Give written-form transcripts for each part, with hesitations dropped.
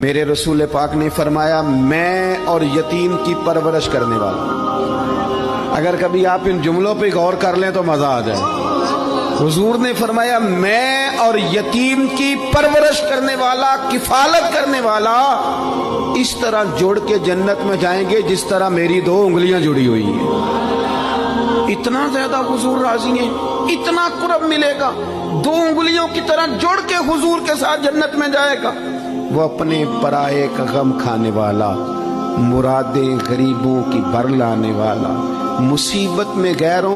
मेरे रसूल पाक ने फरमाया, मैं और यतीम की परवरिश करने वाला। अगर कभी आप इन जुमलों पे गौर कर लें तो मजा आ जाए। हुजूर ने फरमाया, मैं और यतीम की परवरिश करने वाला, किफालत करने वाला इस तरह जुड़ के जन्नत में जाएंगे जिस तरह मेरी दो उंगलियां जुड़ी हुई हैं। इतना ज्यादा हुजूर राजी हैं, इतना कुर्ब मिलेगा, दो उंगलियों की तरह जुड़ के हुजूर के साथ जन्नत में जाएगा। वो अपने पराये का गम खाने वाला, मुरादें गरीबों की भर लाने वाला, मुसीबत में गैरों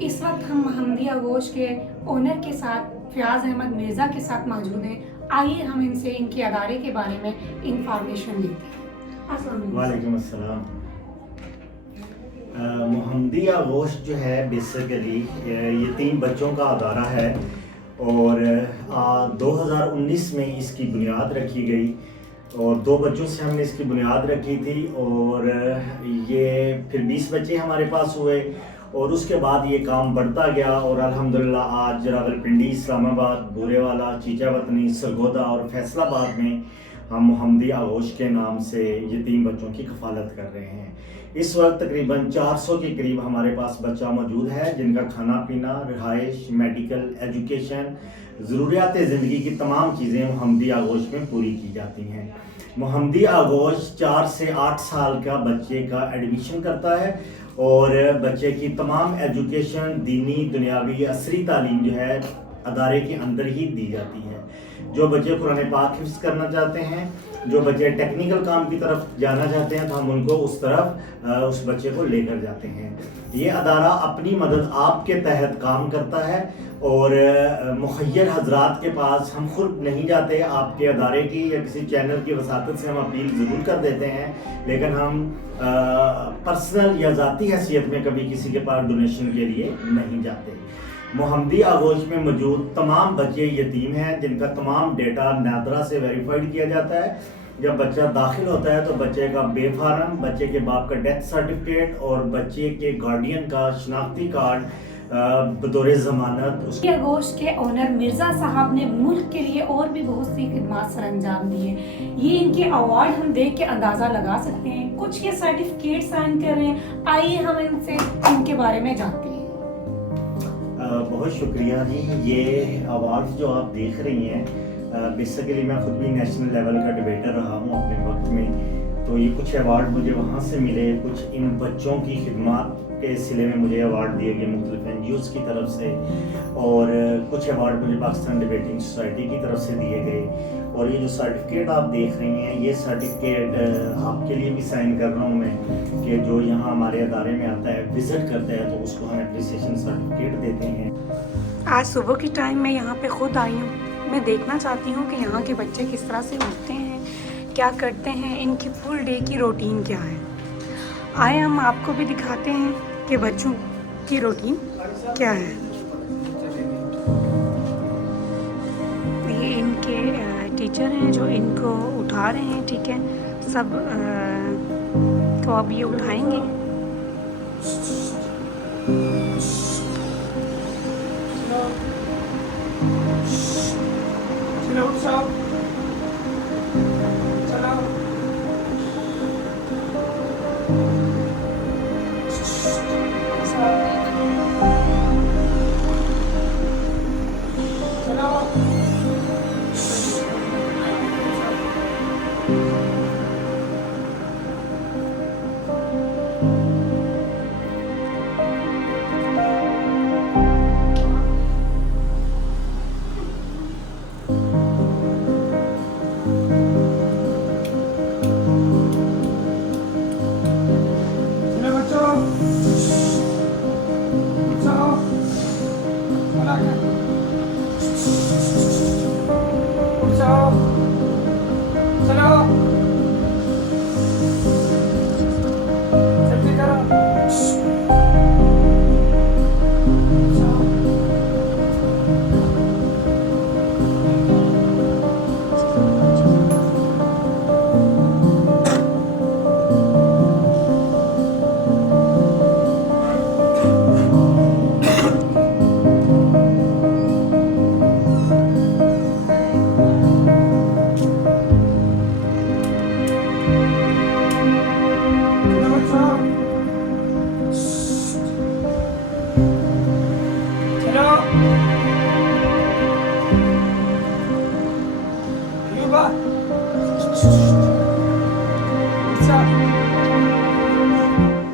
इस वक्त हम महमदिया गोश्त के ओनर के साथ फयाज अहमद मिर्ज़ा के साथ मौजूद हैं। आइए हम इनसे इनके अदारे के बारे में इंफॉर्मेशन लेते हैं। अस्सलाम वालेकुम। वालेकुम अस्सलाम। महमदिया गोश्त जो है बेसिकली यतीम बच्चों का अदारा है और 2019 में इसकी बुनियाद रखी गई और 2 बच्चों से हमने इसकी बुनियाद रखी थी और ये फिर 20 बच्चे हमारे पास हुए और उसके बाद ये काम बढ़ता गया और अल्हम्दुलिल्लाह आज रावलपिंडी, इस्लामाबाद, बूरेवाला, चीचावतनी, सरगोदा और फैसलाबाद में हम महमदिया गोश्त के नाम से यतीम बच्चों की कफालत कर रहे हैं। इस वक्त तकरीबन 400 के करीब हमारे पास बच्चा मौजूद है जिनका खाना पीना, रिहाइश, मेडिकल, एजुकेशन, ज़रूरियात ज़िंदगी की तमाम चीज़ें महमदिया गोश्त में पूरी की जाती हैं। महमदिया गोश्त 4 से 8 साल का बच्चे का एडमिशन करता है और बच्चे की तमाम एजुकेशन, दीनी, दुनियावी, असरी तालीम जो है अदारे के अंदर ही दी जाती है। जो बच्चे कुरान पाक हिफ्ज़ करना चाहते हैं, जो बच्चे टेक्निकल काम की तरफ जाना चाहते हैं तो हम उनको उस तरफ उस बच्चे को लेकर जाते हैं। ये अदारा अपनी मदद आपके तहत काम करता है और मुखय्यर हजरात के पास हम खुद नहीं जाते। आपके अदारे की या किसी चैनल की वसातत से हम अपील ज़रूर कर देते हैं, लेकिन हम पर्सनल या ज़ाती हैसियत में कभी किसी के पास डोनेशन के लिए नहीं जाते। महमदिया गोश्त में मौजूद तमाम बच्चे यतीम हैं जिनका तमाम डेटा नादरा से वेरीफाइड किया जाता है। जब बच्चा दाखिल होता है तो बच्चे का बेफारम, बच्चे के बाप का डेथ सर्टिफिकेट और बच्चे के गार्डियन का शनाख्ती कार्ड बतौर ज़मानत। महमदिया गोश्त के ओनर मिर्ज़ा साहब ने मुल्क के लिए और भी बहुत सी खिदमत सर अंजाम दी है। ये इनके अवार्ड हम देख के अंदाज़ा लगा सकते हैं। कुछ के सर्टिफिकेट साइन कर रहे हैं। आइए हम इनसे इनके बारे में जानते हैं। बहुत शुक्रिया जी। ये अवार्ड जो आप देख रही हैं, बेसिकली मैं खुद भी नेशनल लेवल का डिबेटर रहा हूँ अपने वक्त में, तो ये कुछ अवार्ड मुझे वहाँ से मिले। कुछ इन बच्चों की खिदमत के सिले में मुझे अवार्ड दिए गए मुख्तलिफ NGOs की तरफ से और कुछ अवार्ड मुझे पाकिस्तान डिबेटिंग सोसाइटी की तरफ से दिए गए। और ये जो सर्टिफिकेट आप देख रही हैं, ये सर्टिफिकेट आपके लिए भी साइन कर रहा हूँ मैं कि जो यहाँ हमारे अदारे में आता है, विज़िट करता है, तो उसको हम एप्रिसिएशन सर्टिफिकेट देते हैं। आज सुबह के टाइम मैं यहाँ पे खुद आई हूँ। मैं देखना चाहती हूँ कि यहाँ के बच्चे किस तरह से उठते हैं, क्या करते हैं, इनकी फुल डे की रूटीन क्या है। आए हम आपको भी दिखाते हैं कि बच्चों की रूटीन क्या है। ये इनके टीचर हैं जो इनको उठा रहे हैं, ठीक है। सब को अब ये उठाएंगे।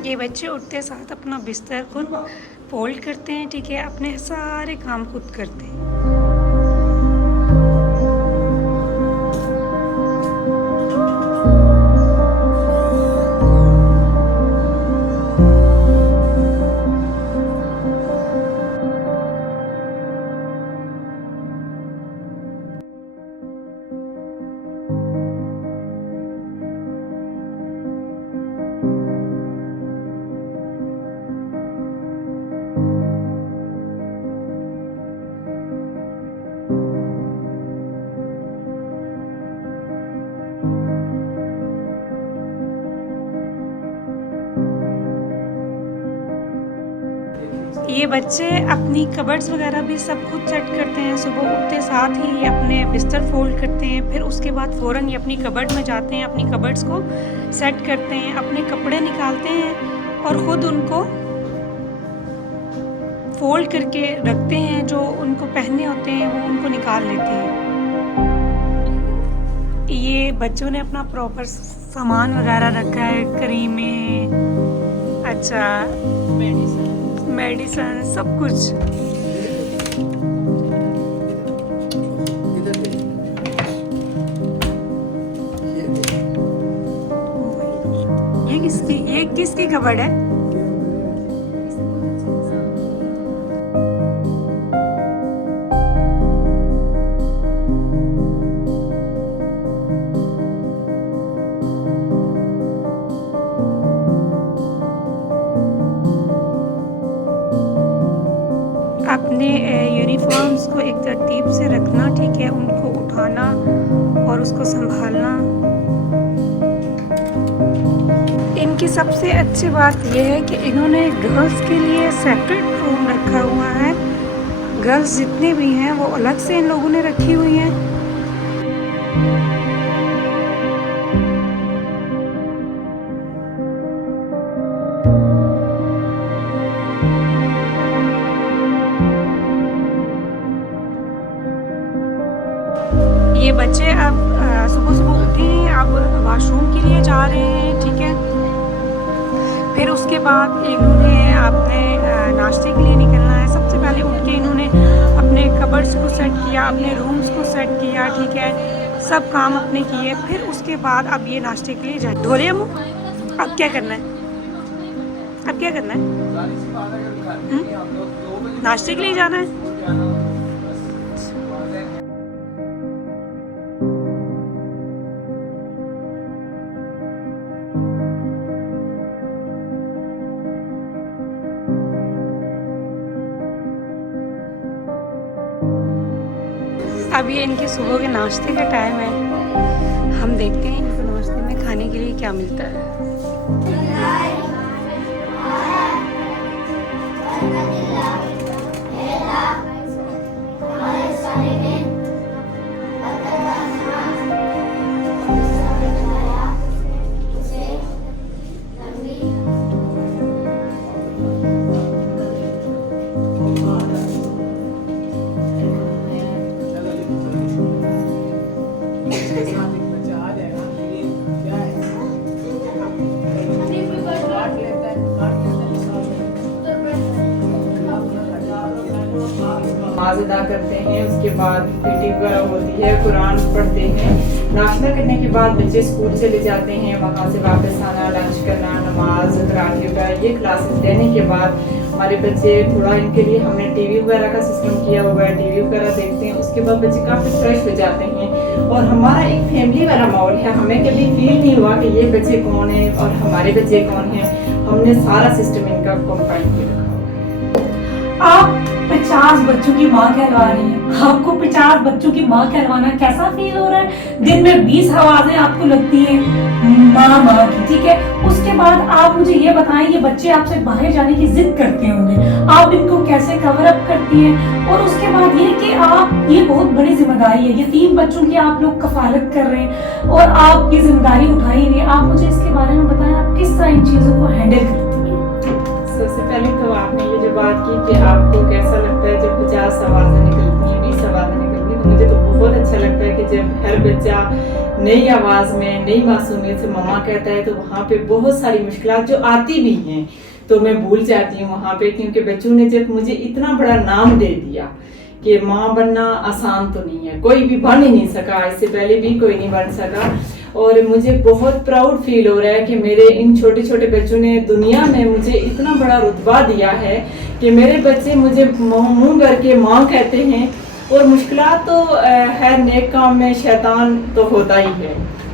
ये बच्चे उठते साथ अपना बिस्तर खुद फोल्ड करते हैं, ठीक है। अपने सारे काम खुद करते हैं। ये बच्चे अपनी कबर्ड्स वगैरह भी सब खुद सेट करते हैं। सुबह उठते साथ ही ये अपने बिस्तर फोल्ड करते हैं, फिर उसके बाद फ़ौरन ये अपनी कबर्ड में जाते हैं, अपनी कबर्ड्स को सेट करते हैं, अपने कपड़े निकालते हैं और ख़ुद उनको फोल्ड करके रखते हैं। जो उनको पहनने होते हैं वो उनको निकाल लेते हैं। ये बच्चों ने अपना प्रॉपर सामान वगैरह रखा है, क्रीमें, अच्छा मेडिसन सब कुछ। ये किसकी कबर्ड है? अपने यूनिफॉर्म्स को एक तरतीब से रखना, ठीक है। उनको उठाना और उसको संभालना। इनकी सबसे अच्छी बात यह है कि इन्होंने गर्ल्स के लिए सेपरेट रूम रखा हुआ है। गर्ल्स जितने भी हैं वो अलग से इन लोगों ने रखी हुई हैं। ये बच्चे अब सुबह सुबह उठे हैं, अब वॉशरूम के लिए जा रहे हैं, ठीक है। फिर उसके बाद इन्होंने अपने नाश्ते के लिए निकलना है। सबसे पहले उठ के इन्होंने अपने कबर्ड्स को सेट किया, अपने रूम्स को सेट किया, ठीक है। सब काम अपने किए। फिर उसके बाद अब ये नाश्ते के लिए जाए। धो लिया मुँह? अब क्या करना है? अब क्या करना है? नाश्ते के लिए जाना है। अब ये इनके सुबह के नाश्ते का टाइम है। हम देखते हैं इनको नाश्ते में खाने के लिए क्या मिलता है। नमाज अदा करते हैं, उसके बाद पीटी वगैरह होती है, कुरान पढ़ते हैं। नाश्ता करने के बाद बच्चे स्कूल चले जाते हैं, वहाँ से वापस आना, लंच करना, नमाज कराटे का ये क्लासेस लेने के बाद हमारे बच्चे थोड़ा इनके लिए हमने टीवी वगैरह का सिस्टम किया हुआ है, टीवी वगैरह देखते हैं। उसके बाद बच्चे काफ़ी फ्रेश हो जाते हैं और हमारा एक फैमिली वाला माहौल है। हमें कभी फील नहीं हुआ कि ये बच्चे कौन है और हमारे बच्चे कौन हैं। हमने सारा सिस्टम इनका कंबाइन किया रखा। आप 50 बच्चों की माँ कहलवा रही हैं। आपको 50 बच्चों की माँ कहलवाना कैसा फील हो रहा है? दिन में 20 आवाजें आपको लगती हैं माँ माँ की, ठीक है। उसके बाद आप मुझे ये बताएं, ये बच्चे आपसे बाहर जाने की जिद करते होंगे, आप इनको कैसे कवर अप करती हैं? और उसके बाद ये कि आप, ये बहुत बड़ी जिम्मेदारी है, ये 3 बच्चों की आप लोग कफालत कर रहे हैं और आप ये जिम्मेदारी उठा ही रही है। आप मुझे इसके बारे में बताएं, आप किस तरह इन चीजों को हैंडल करती हैं? सबसे पहले तो आपने ये जो बात की कि आपको कैसा लगता है जब 50 आवाज़ें निकलती हैं, 20 आवाज़ें निकलती हैं, तो मुझे तो बहुत अच्छा लगता है कि जब हर बच्चा नई आवाज़ में, नई मासूमियत से मम्मा कहता है, तो वहाँ पे बहुत सारी मुश्किलात जो आती भी हैं तो मैं भूल जाती हूँ वहाँ पे, क्योंकि बच्चों ने जब मुझे इतना बड़ा नाम दे दिया कि माँ बनना आसान तो नहीं है, कोई भी बन ही नहीं सका, इससे पहले भी कोई नहीं बन सका। और मुझे बहुत प्राउड फील हो रहा है कि मेरे इन छोटे छोटे बच्चों ने दुनिया में मुझे इतना बड़ा रुतबा दिया है कि मेरे बच्चे मुझे मुंह भर के माँ कहते हैं। और मुश्किलात तो है, नेक काम में शैतान तो होता ही है,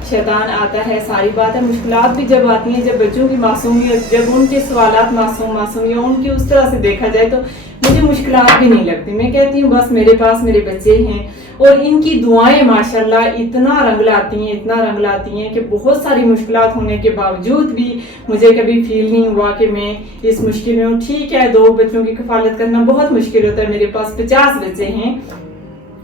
शैतान आता है, सारी बात है। मुश्किलात भी जब आती हैं, जब बच्चों की मासूमियत, जब उनके सवालात मासूम या उनकी उस तरह से देखा जाए तो मुझे मुश्किलात भी नहीं लगती। मैं कहती हूँ बस मेरे पास मेरे बच्चे हैं और इनकी दुआएं माशाल्लाह इतना रंग लाती हैं, इतना रंग लाती हैं कि बहुत सारी मुश्किलात होने के बावजूद भी मुझे कभी फील नहीं हुआ कि मैं इस मुश्किल में हूँ। ठीक है, 2 बच्चों की कफालत करना बहुत मुश्किल होता है, मेरे पास 50 बच्चे हैं,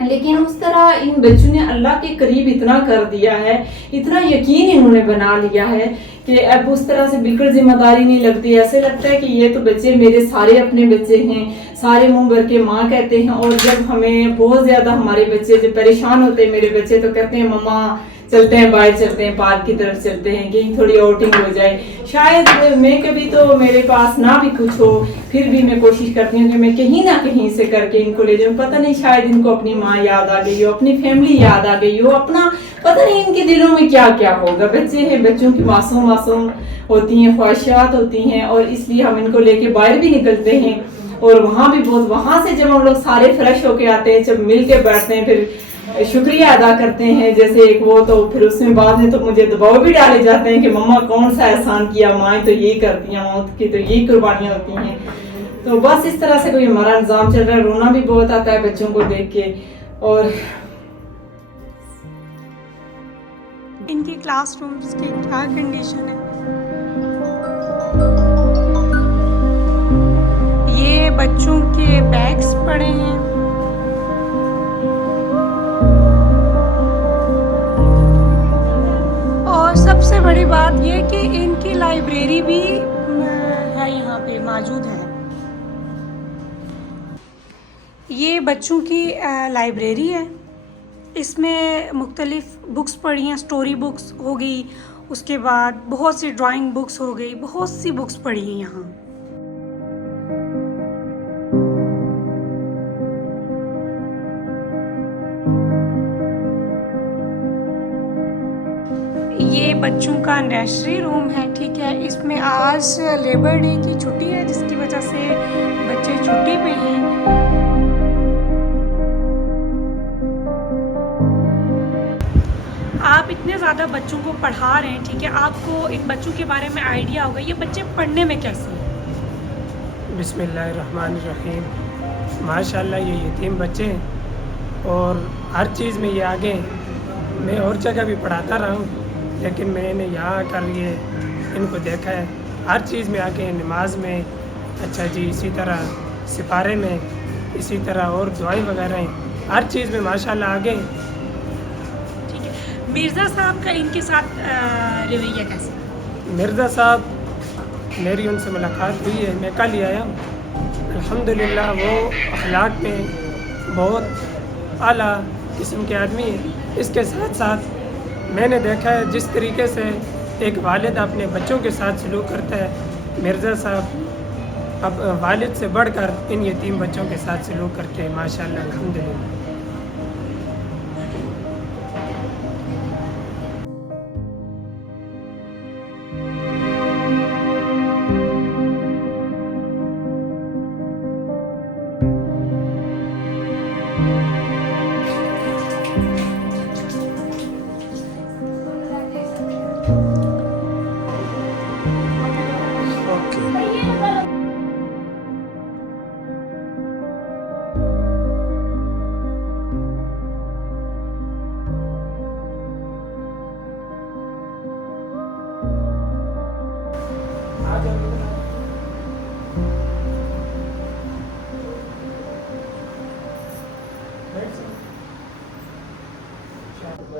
लेकिन उस तरह इन बच्चों ने अल्लाह के करीब इतना कर दिया है, इतना यकीन इन्होंने बना लिया है कि अब उस तरह से बिल्कुल जिम्मेदारी नहीं लगती। ऐसे लगता है कि ये तो बच्चे मेरे सारे अपने बच्चे हैं, सारे मुंह भर के माँ कहते हैं। और जब हमें बहुत ज्यादा हमारे बच्चे जब परेशान होते हैं मेरे बच्चे, तो कहते हैं मम्मा चलते हैं, बाहर चलते हैं, पार्क की तरफ चलते हैं, कहीं थोड़ी आउटिंग हो जाए। शायद मैं कभी तो मेरे पास ना भी कुछ हो, फिर भी मैं कोशिश करती हूँ कि मैं कहीं ना कहीं से करके इनको ले जाऊँ। पता नहीं, शायद इनको अपनी माँ याद आ गई हो, अपनी फैमिली याद आ गई हो, अपना पता नहीं इनके दिलों में क्या क्या होगा। बच्चे हैं, बच्चों की मासूम होती हैं, ख्वाहिशात होती हैं, और इसलिए हम इनको लेके बाहर भी निकलते हैं। और वहाँ भी बहुत, वहाँ से जब हम लोग सारे फ्रेश होके आते हैं, जब मिल के बैठते हैं, फिर शुक्रिया अदा करते हैं जैसे एक वो, तो फिर उसमें बाद में तो मुझे दबाव भी डाले जाते हैं कि मम्मा कौन सा एहसान किया, माँ तो ये करती हैं, मौत की तो ये कुर्बानियाँ होती हैं। तो बस इस तरह से कोई हमारा निज़ाम चल रहा है। रोना भी बहुत आता है बच्चों को देख के। और इनके क्लासरूम्स की क्या कंडीशन है? ये बच्चों के बैग्स पड़े हैं, और सबसे बड़ी बात ये कि इनकी लाइब्रेरी भी है, यहाँ पे मौजूद है। ये बच्चों की लाइब्रेरी है, इसमें मुख्तलिफ बुक्स पढ़ी हैं, स्टोरी बुक्स हो गई, उसके बाद बहुत सी ड्राइंग बुक्स हो गई, बहुत सी बुक्स पढ़ी हैं यहाँ। ये बच्चों का नर्सरी रूम है, ठीक है। इसमें आज लेबर डे की छुट्टी है, जिसकी वजह से बच्चे छुट्टी पे हैं। आप इतने ज़्यादा बच्चों को पढ़ा रहे हैं, ठीक है, आपको इन बच्चों के बारे में आइडिया होगा ये बच्चे पढ़ने में कैसे हैं? बिस्मिल्लाहिर्रहमानिर्रहीम। माशाल्लाह ये यतीम बच्चे हैं और हर चीज़ में ये आगे हैं। मैं और जगह भी पढ़ाता रहा हूँ, लेकिन मैंने यहाँ आकर ये इनको देखा है हर चीज़ में आगे हैं, नमाज में, अच्छा जी, इसी तरह सिपारे में, इसी तरह और दुआई वगैरह हैं, हर चीज़ में माशाल्लाह आगे हैं। ठीक है, मिर्ज़ा साहब का इनके साथ रवैया कैसा? मिर्ज़ा साहब, मेरी उनसे मुलाकात हुई है, मैं कल ही आया हूँ। अल्हम्दुलिल्लाह वो अखलाक में बहुत आला किस्म के आदमी हैं। इसके साथ साथ मैंने देखा है जिस तरीके से एक वालिद अपने बच्चों के साथ सलूक करता है, मिर्ज़ा साहब अब वालिद से बढ़कर इन यतीम बच्चों के साथ सलूक करते हैं माशाल्लाह, अल्हम्दुलिल्लाह।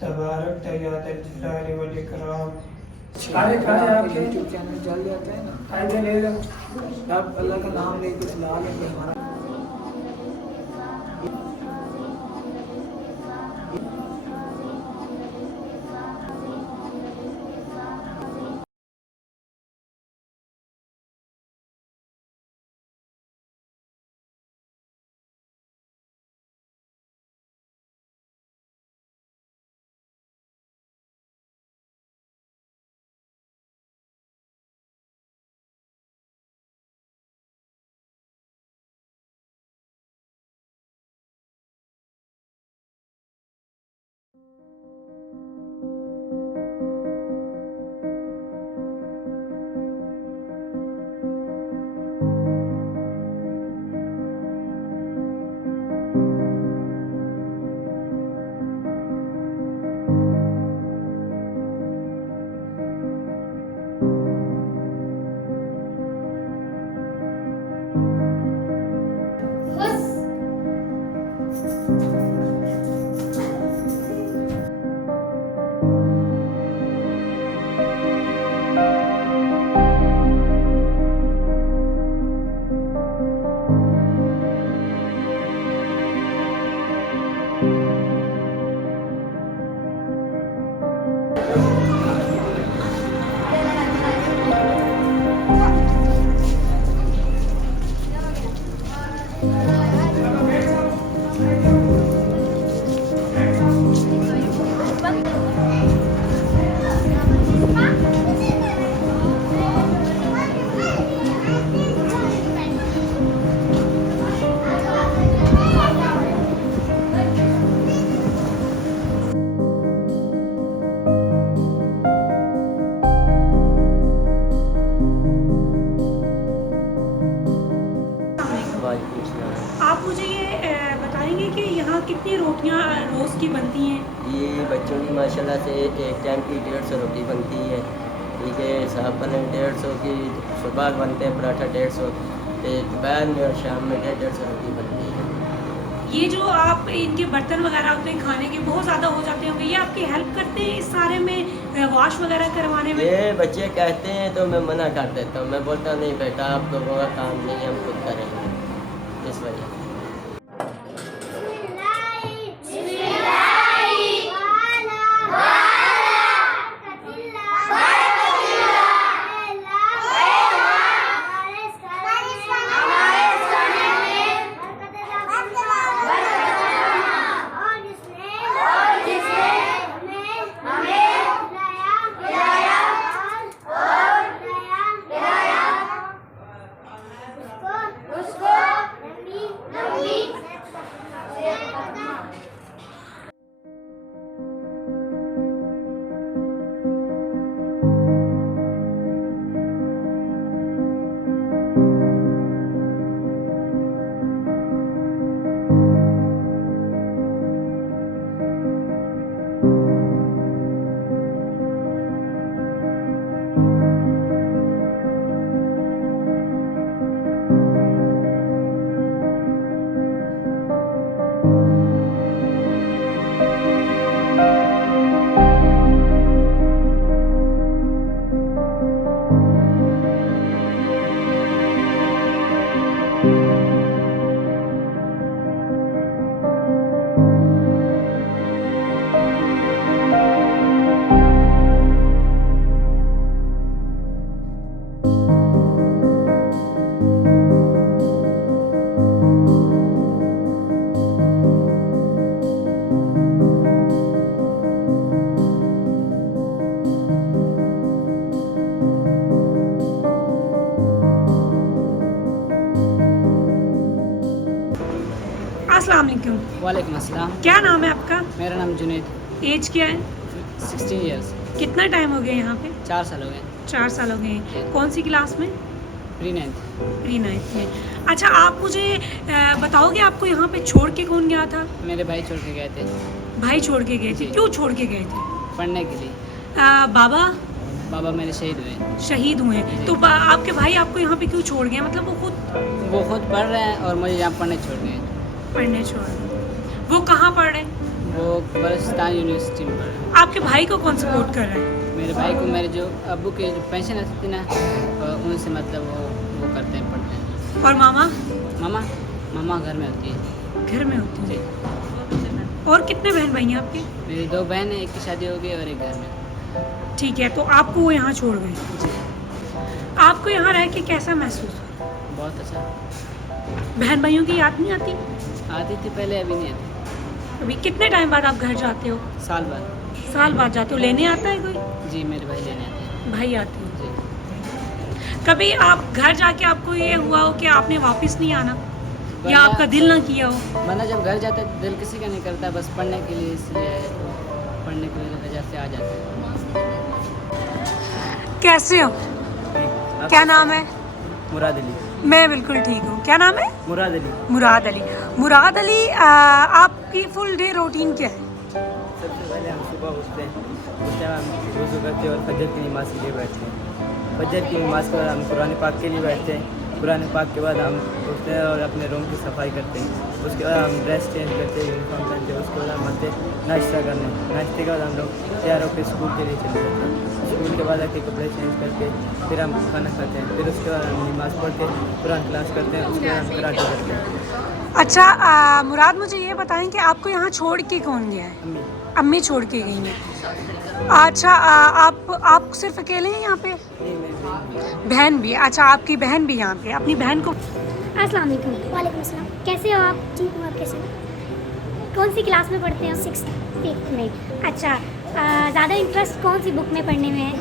तबारक या जलाल वल इकराम। खाए आपके यूट्यूब चैनल चल जाता है ना, फायदे ले लो। आप अल्लाह का नाम लेके चला लेंगे हमारा। आप मुझे ये बताएंगे कि यहाँ कितनी रोटियाँ रोज़ की बनती हैं? ये बच्चों की माशाल्लाह से एक टाइम की 150 रोटी बनती है, ठीक है। साहब बने 150 की, सुबह बनते हैं पराठा 150, दोपहर में और शाम में 150 रोटी बनती है। ये जो आप इनके बर्तन वगैरह होते हैं खाने के बहुत ज़्यादा हो जाते होंगे, ये आपकी हेल्प करते हैं इस सारे में वॉश वगैरह करवाने में? ये बच्चे कहते हैं तो मैं मना कर देता हूँ, मैं बोलता नहीं बेटा आप लोगों का काम नहीं, हम खुद करेंगे, इस वजह से। अस्सलाम वालेकुम। वालेकुम अस्सलाम। क्या नाम है आपका? मेरा नाम जुनैद। एज क्या है? 16 ईयर्स। कितना टाइम हो गया यहाँ पे? 4 साल हो गए। 4 साल हो गए। कौन सी क्लास में? Pre 9th। प्री 9th में। अच्छा, आप मुझे बताओगे आपको यहाँ पे छोड़ के कौन गया था? मेरे भाई छोड़ के गए थे। भाई छोड़ के गए थे? जी। क्यों छोड़ के गए थे? पढ़ने के लिए। बाबा? बाबा मेरे शहीद हुए। शहीद हुए। जी। तो आपके भाई आपको यहाँ पे क्यों छोड़ गए? मतलब वो खुद पढ़ रहे हैं और मुझे यहाँ पढ़ने छोड़ गए। पढ़ने छोड़ गए। वो कहाँ पढ़ रहे हैं? वो बलुचिस्तान यूनिवर्सिटी में पढ़ रहे हैं। आपके भाई को कौन सपोर्ट कर रहा है? मेरे भाई को मेरे जो अब्बू के जो पेंशन आती थी ना, उनसे मतलब वो करते हैं, पढ़ते हैं। और मामा? मामा घर में होती है। घर में होती जी। है। और कितने बहन भाई हैं आपके? मेरी 2 बहन हैं, एक की शादी हो गई और एक घर में। ठीक है, तो आपको वो यहाँ छोड़ गए। जी। आपको यहाँ रह के कैसा महसूस हुआ? बहुत अच्छा। बहन भाइयों की याद नहीं आती? आती थी पहले, अभी नहीं आती। अभी कितने टाइम बाद आप घर जाते हो? साल बाद। साल बाद जाते हो। लेने आता है कोई? जी, मेरे भाई लेने आते हैं। भाई आते हो। जी। कभी आप घर जाके आपको ये हुआ हो कि आपने वापस नहीं आना, या वरना- आपका दिल ना किया हो? वरना जब घर जाते हैं तो दिल किसी का नहीं करता, बस पढ़ने के लिए, इसलिए पढ़ने की वजह से आ जाते हैं। कैसे हो? क्या नाम है? मुराद अली। मैं बिल्कुल ठीक हूँ। क्या नाम है? मुराद अली। मुराद अली। मुराद अली, आपकी फुल डे रूटीन क्या है? सबसे पहले हम सुबह उठते हैं, हम वज़ू करते हैं और फजर की नमाज़ के लिए बैठते हैं। फजर की नमाज़ के बाद हम कुरान पाक के लिए बैठते हैं। कुरान पाक के बाद हम उठते हैं और अपने रूम की सफाई करते हैं। उसके बाद हम ड्रेस चेंज करते हैं, यूनिफॉर्म पहनते हैं। उसके बाद हम आते हैं नाश्ता करने। नाश्ते के बाद हम लोग तैयार होकर स्कूल के लिए चले जाते हैं। स्कूल के बाद आके कपड़े चेंज करके फिर हम खाना खाते हैं। फिर उसके बाद हम नमाज़ पढ़ते हैं, कुरान क्लास करते हैं। उसके बाद हम कराटे करते हैं। अच्छा, मुराद मुझे ये बताएं कि आपको यहाँ छोड़ के कौन गया है? अम्मी। अम्मी छोड़ के गई हैं। अच्छा, आप सिर्फ अकेले हैं यहाँ पे? नहीं, मेरी बहन भी? अच्छा, आपकी बहन भी यहाँ पे? अपनी बहन को अस्सलाम वालेकुम। वालेकुम अस्सलाम। कैसे हो आप? ठीक हूँ। आप कैसे हो? कौन सी क्लास में पढ़ते हो? 6th में। अच्छा, ज़्यादा इंटरेस्ट कौन सी बुक में पढ़ने में है?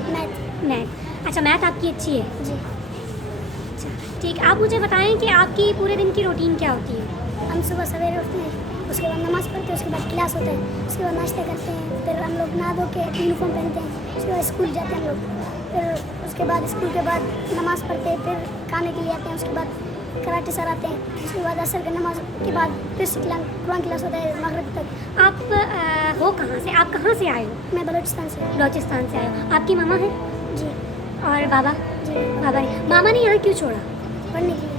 मैथ। अच्छा, मैथ आपकी अच्छी है? जी। अच्छा, ठीक। आप मुझे बताएं कि आपकी पूरे दिन की रूटीन क्या होती है? हम सुबह सवेरे उठते हैं, उसके बाद नमाज़ पढ़ते हैं, उसके बाद क्लास होता है, उसके बाद नाश्ता करते हैं, फिर हम लोग नहा धो के यूनिफॉर्म पहनते हैं, उसके बाद स्कूल जाते हैं हम लोग, फिर उसके बाद स्कूल के बाद नमाज़ पढ़ते हैं, फिर खाने के लिए आते हैं, उसके बाद कराटे सर आते हैं, उसके बाद असर की नमाज के बाद फिर कुरान क्लास होता है मगरिब तक। आप हो कहाँ से? आप कहाँ से आए हो? मैं बलूचिस्तान से। बलूचिस्तान से आए हो। आपकी मामा है? जी। और बाबा? जी। बाबा ने। मामा ने यहाँ क्यों छोड़ा? पढ़ने के लिए।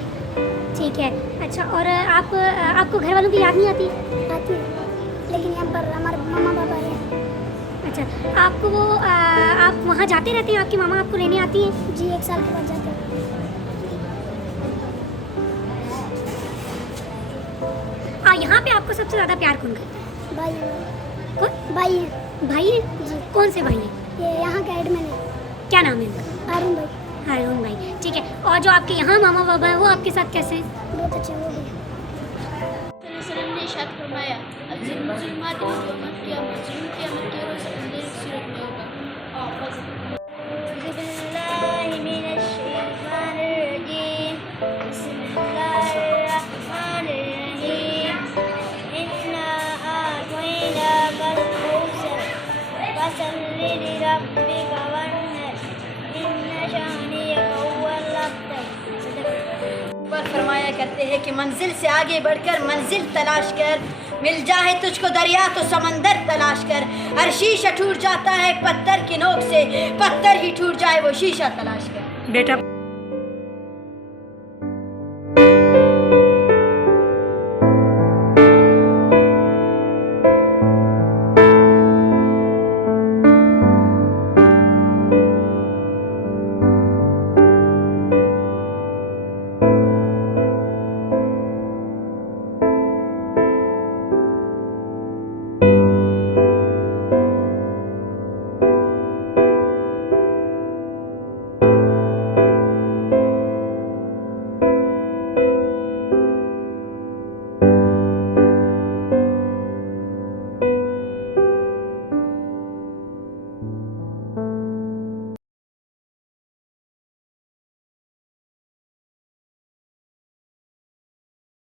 ठीक है। अच्छा, और आपको घर वालों की याद नहीं आती? आती है, लेकिन यहाँ पर हमारे मामा पापा हैं। अच्छा, आपको वो आप वहाँ जाते रहते हैं? आपकी मामा आपको लेने आती हैं? जी, 1 साल के बाद जाते हैं। यहाँ पे आपको सबसे ज़्यादा प्यार कौन करता है? भाई हैं। कौन? भाई हैं। भाई है? जी। कौन से भाई हैं? ये यहाँ का एडमिन है, क्या नाम है उनका? हारून भाई। हारून भाई, ठीक है। और जो आपके यहाँ मामा बाबा है वो आपके साथ कैसे हैं? बहुत अच्छे वो भी। वसल्लम ने इरशाद फरमाया, अज़िम मुज़लिमात यौमल क़ियामत, मज़लूम क़ियामत के रोज़ अंधेरे की सूरत में होगा। औज़ु बिल्लाहि मिनश शैतानिर रजीम, बिस्मिल्लाहिर्रहमानिर्रहीम, इन्ना आतैनाकल कौसर, फसल्लि लिरब्बिका वन्हर, इन्ना शानियका हुवल अब्तर। पर फरमाया करते हैं कि मंजिल से आगे बढ़कर मंजिल तलाश कर, मिल जाए तुझको दरिया तो समंदर तलाश कर, हर शीशा टूट जाता है पत्थर की नोक से, पत्थर ही टूट जाए वो शीशा तलाश कर। बेटा